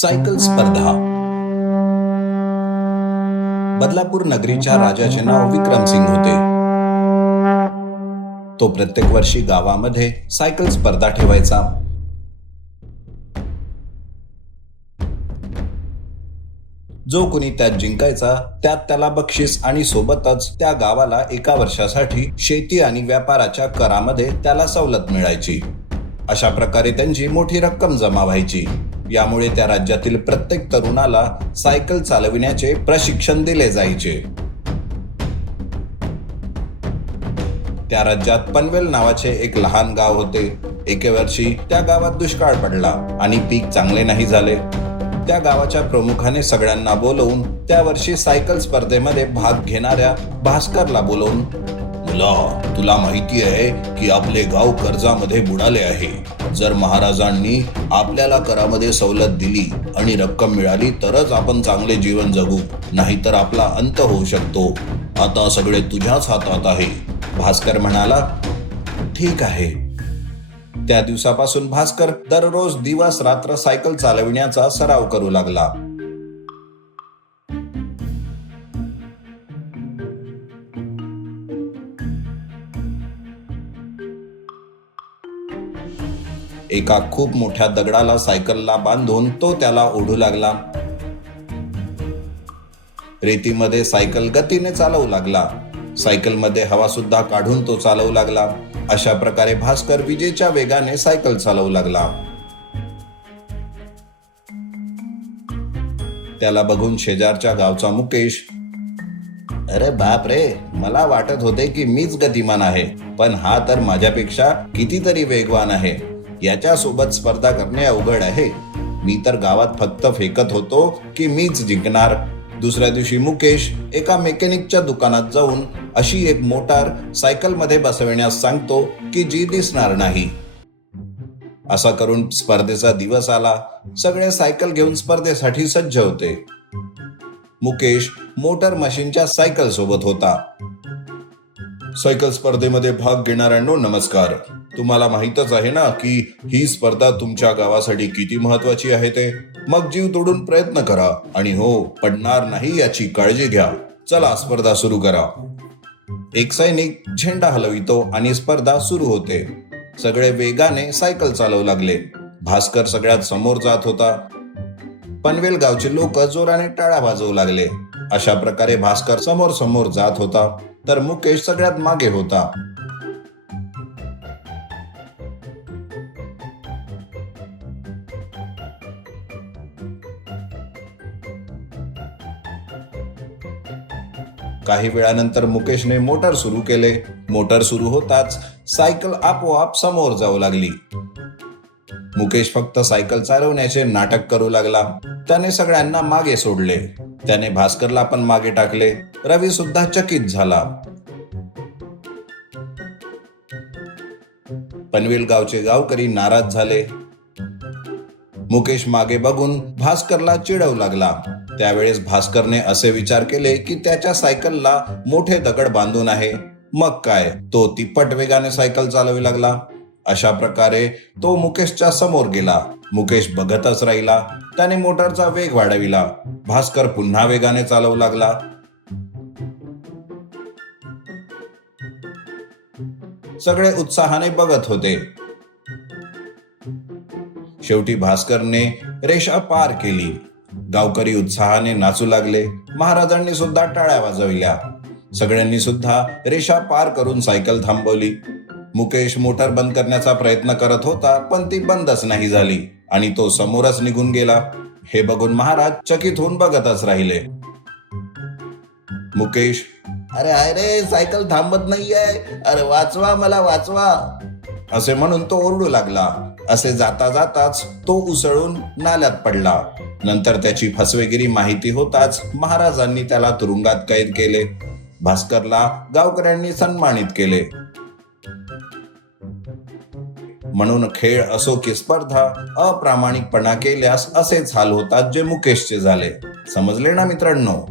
Cycle स्पर्धा. बदलापूर नगरीच्या राजाचे नाव विक्रमसिंग होते. तो प्रत्येक वर्षी गावामध्ये सायकल स्पर्धा ठेवायचा. जो कोणी त्यात जिंकायचा त्यात त्याला बक्षीस आणि सोबतच त्या गावाला एका वर्षासाठी शेती आणि व्यापाराच्या करामध्ये त्याला सवलत मिळायची. अशा प्रकारे त्यांची मोठी रक्कम जमा व्हायची. यामुळे त्या राज्यातील प्रत्येक तरुणाला सायकल चालविण्याचे प्रशिक्षण दिले जायचे. त्या राज्यात पनवेल नावाचे एक लहान गाव होते. एके वर्षी त्या गावात दुष्काळ पडला आणि पीक चांगले नाही झाले. त्या गावाच्या प्रमुखाने सगळ्यांना बोलवून त्या वर्षी सायकल स्पर्धेमध्ये भाग घेणाऱ्या भास्करला बोलवून मुला तुला माहिती आहे की आपले गाव कर्जामध्ये बुडाले आहे. जर महाराजांनी आपल्याला करामध्ये सवलत दिली आणि रक्कम मिळाली तरच आपण चांगले जीवन जगू. नाहीतर आपला अंत होऊ शकतो. आता सगळे तुझ्याच हातात आहे. भास्कर म्हणाला ठीक आहे. त्या दिवसापासून भास्कर दररोज दिवस रात्र सायकल चालविण्याचा सराव करू लागला. एका खूप मोठ्या दगडाला सायकलला बांधून तो त्याला ओढू लागला. रेतीमध्ये सायकल गतीने चालवू लागला. सायकलमध्ये हवा सुद्धा काढून तो चालवू लागला. अशा प्रकारे भास्कर विजेच्या वेगाने सायकल चालवू लागला. त्याला बघून शेजारच्या गावचा मुकेश अरे बाप रे मला वाटत होते की मीच गतिमान आहे पण हा तर माझ्यापेक्षा कितीतरी वेगवान आहे. याच्यासोबत स्पर्धा करणे अवघड आहे. मी तर गावात फक्त फेकत होतो की मीच जिंकणार. दुसऱ्या दिवशी मुकेश एका मेकॅनिकच्या दुकानात जाऊन अशी एक मोटार सायकलमध्ये बसविण्यास सांगतो की जी दिसणार नाही. असा करून स्पर्धेचा दिवस आला. सगळे सायकल घेऊन स्पर्धेसाठी सज्ज होते. मुकेश मोटर मशीनच्या सायकल सोबत होता. सायकल स्पर्धेमध्ये भाग घेणाऱ्यांनो नमस्कार. तुम्हाला माहीतच आहे ना की ही स्पर्धा तुमच्या गावासाठी किती महत्वाची आहे ते? मग जीव तोडून प्रयत्न करा. आणि हो पडणार नाही याची काळजी घ्या. चला स्पर्धा सुरू करा. एक सैनिक झेंडा हलवितो आणि स्पर्धा सुरू होते. सगळे वेगाने सायकल चालवू लागले. भास्कर सगळ्यात समोर जात होता. पनवेल गावचे लोक जोराने टाळ्या वाजवू लागले. अशा प्रकारे भास्कर समोर समोर जात होता. तर मुकेश सगळ्यात मागे होता. काही वेळानंतर मुकेशने मोटर सुरू केले. मोटर सुरू होताच सायकल आपोआप समोर जाऊ लागली. मुकेश फक्त सायकल चालवण्याचे नाटक करू लागला. त्याने सगळ्यांना मागे सोडले. त्याने भास्करला पण मागे टाकले. रवी सुद्धा चकित झाला. पनवेल गावचे गावकरी नाराज झाले. मुकेश मागे बघून भास्करला चिडवू लागला. त्यावेळेस भास्करने असे विचार केले की त्याच्या सायकलला मोठे दगड बांधून आहे. मग काय? तो तिप्पट वेगाने सायकल चालवू लागला. अशा प्रकारे तो मुकेशच्या समोर गेला. मुकेश बघतच राहिला. त्याने मोटारचा वेग वाढविला. भास्कर पुन्हा वेगाने चालवू लागला. सगळे उत्साहाने बघत होते. शेवटी भास्करने रेषा पार केली. गावकरी उत्साहाने नाचू लागले. महाराजांनी सुद्धा टाळ्या वाजविल्या. सगळ्यांनी सुद्धा रेषा पार करून सायकल थांबवली. मुकेश मोटार बंद करण्याचा प्रयत्न करत होता पण ती बंदच नाही झाली आणि तो समोरच निघून गेला. हे बघून महाराज चकित होऊन बघतच राहिले. मुकेश अरे आय रे सायकल थांबत नाहीये. अरे वाचवा मला वाचवा. असे म्हणून तो ओरडू लागला. असे जाता जाताच तो उसळून नाल्यात पडला. नंतर त्याची फसवेगिरी माहिती होताच महाराजांनी त्याला तुरुंगात कैद केले. भास्करला गावकऱ्यांनी सन्मानित केले. म्हणून खेळ असो की स्पर्धा अप्रामाणिकपणा केल्यास असेच हाल होतात जे मुकेशचे झाले. समजले ना मित्रांनो?